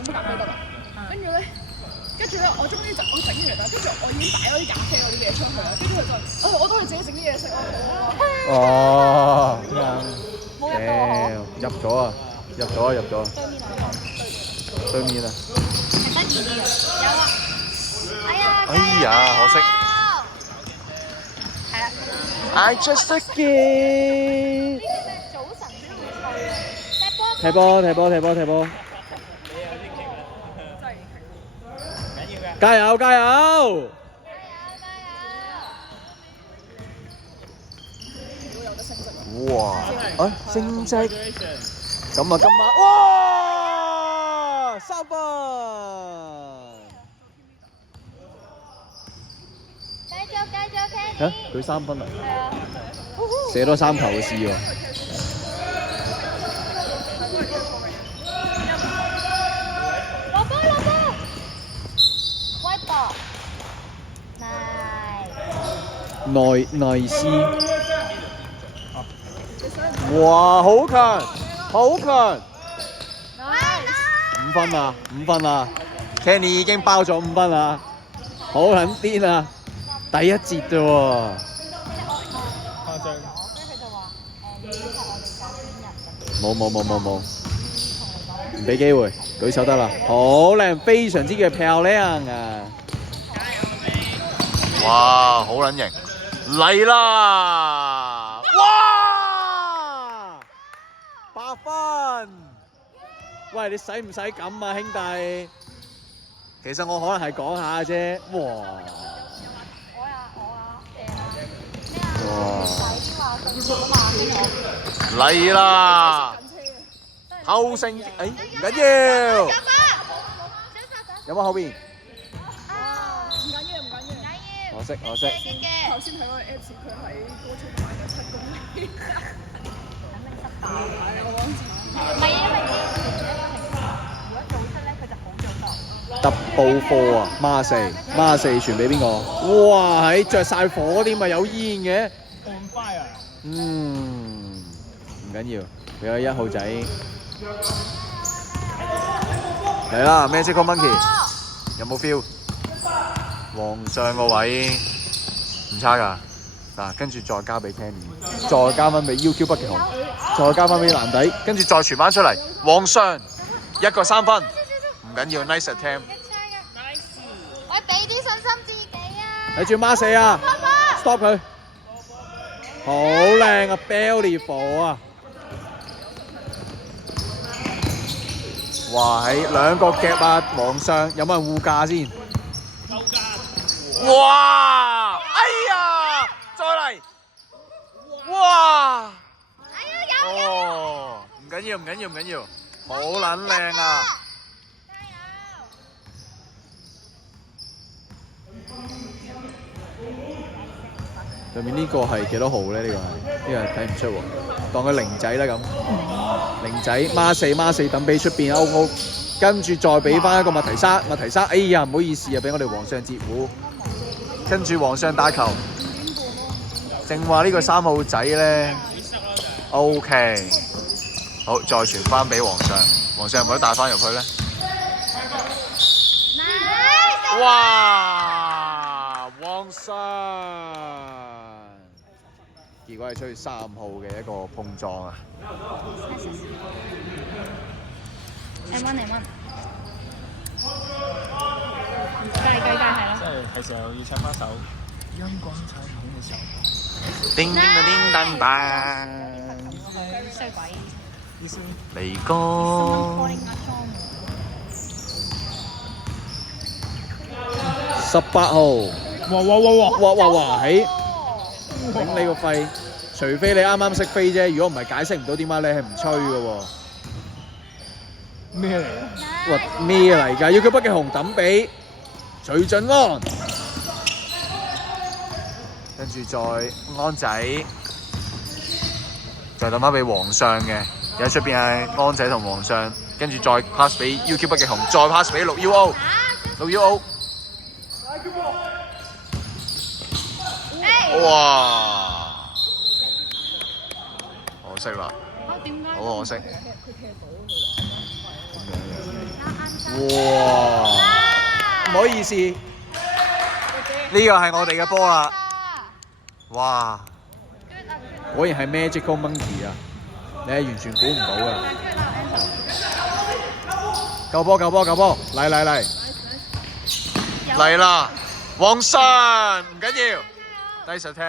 整杯咖啡得啦。跟住咧，我終於我整完啦，跟住我已經擺咗啲咖啡嗰啲嘢出去啦，跟住佢就我都係自己整啲嘢食咯。哦，冇入到啊！入咗啊！入咗。對面啊！得意啲啊！有啊！哎呀，可惜。係啦。I just a kid。早晨先會吹啊！踢波！加油！哇！升職，咁啊今晚哇3分！繼續 嚇，佢3分啊！射多3球嘅試喎。落波！威博，內斯，哇！好強！5分啊 ！Kenny 已經包咗5分啦，好撚癲啊！第一節啫喎。誇張。跟住佢就話要求我哋教邊人冇，唔俾機會，舉手得啦，好靚，非常之嘅漂亮啊！哇，好撚型，嚟啦！哇，8分！喂，你使唔使咁啊，兄弟？其實我可能係講下啫，哇！嚟啦！後勝，唔緊要。有冇後邊？唔緊要。可惜。頭先睇嗰個 Apps，佢喺高速買咗7公里。唔係因為如果早出咧，佢就好早落。特步貨啊，孖四傳俾邊個？哇！喺着晒火添啊，有煙嘅。唔緊要，俾咗1號仔。嚟啦 ，Magical Monkey， 有冇 feel？ 皇上個位唔差㗎，嗱，跟住再交俾 Kenny， 再交翻俾 UQ 北極熊，再交翻俾藍底，跟住再傳翻出嚟，皇上1個3分，唔緊要 ，nice attempt。喂，俾啲信心自己啊！睇住孖四啊 ，stop 佢，好靚啊 ，Beautiful 啊！哇！喺2個夾啊，皇上有冇人護駕先？哇！哎呀，再嚟！哇！哦，唔緊要，好撚靚啊！上面呢個係幾多號咧？呢個係睇唔出喎，當佢零仔啦咁。零仔孖四等俾出邊歐，跟住再俾翻一個麥提莎，哎呀唔好意思啊，俾我哋皇上截胡，跟住皇上打球，正話呢個3號仔咧 ，OK， 好再傳翻俾皇上，皇上唔可以帶翻入去咧。哇！皇上，結果係出去3號嘅一個碰撞啊！你問，計係咯。即係時候要唱翻首《陽光燦爛》嘅時候。叮叮叮當當，衰鬼。嚟歌。18號，哇！喺頂你個肺，除非你啱啱識飛啫，如果唔係解釋唔到點解你係唔吹嘅喎。咩嚟？哇！咩嚟㗎？要叫北極熊抌俾徐晉安，跟住再安仔，再抌翻俾皇上嘅。而家出邊係安仔同皇上，跟住再 pass 俾 UQ 北極熊，再 pass 俾6UO。哇！可惜啦，好可惜。哇！唔好意思，呢個係我哋嘅波啦。哇！果然係 Magical Monkey 啊！你係完全估唔到嘅。救波！嚟！嚟啦！黃信唔緊要，低手聽。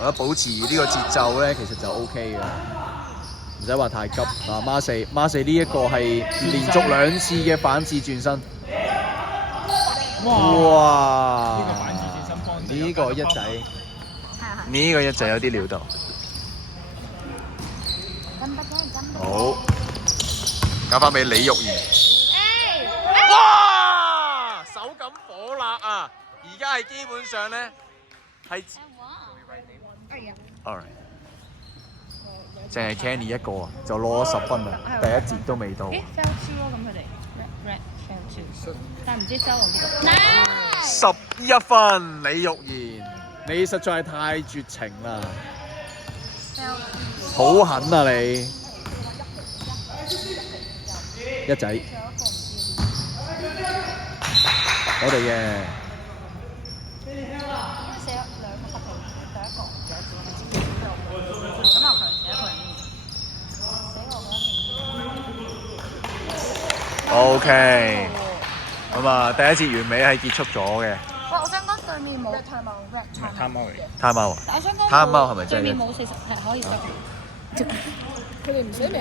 我覺得保持呢個節奏咧，其實就 OK 嘅，唔使話太急。嗱，孖四呢一個係連續2次嘅反智轉身。哇！呢個一仔，呢個一仔有啲料到。好，交翻俾李玉賢。哇！手感火辣啊！而家係基本上咧係。Alright， 淨係 Kenny 一個啊，就攞咗10分啦，第一節都未到。誒 fail 2咯，咁佢哋 red fail 2，但係唔知 fail 到邊個。11分，李玉賢，你實在係太絕情啦，好狠啊你！一仔，我哋嘅。OK， 咁啊，第一節完美係結束咗嘅。喂，我想講對面冇太貓貪貓啊！但係想講貪貓係咪真係對面冇40係可以得。佢哋唔寫名。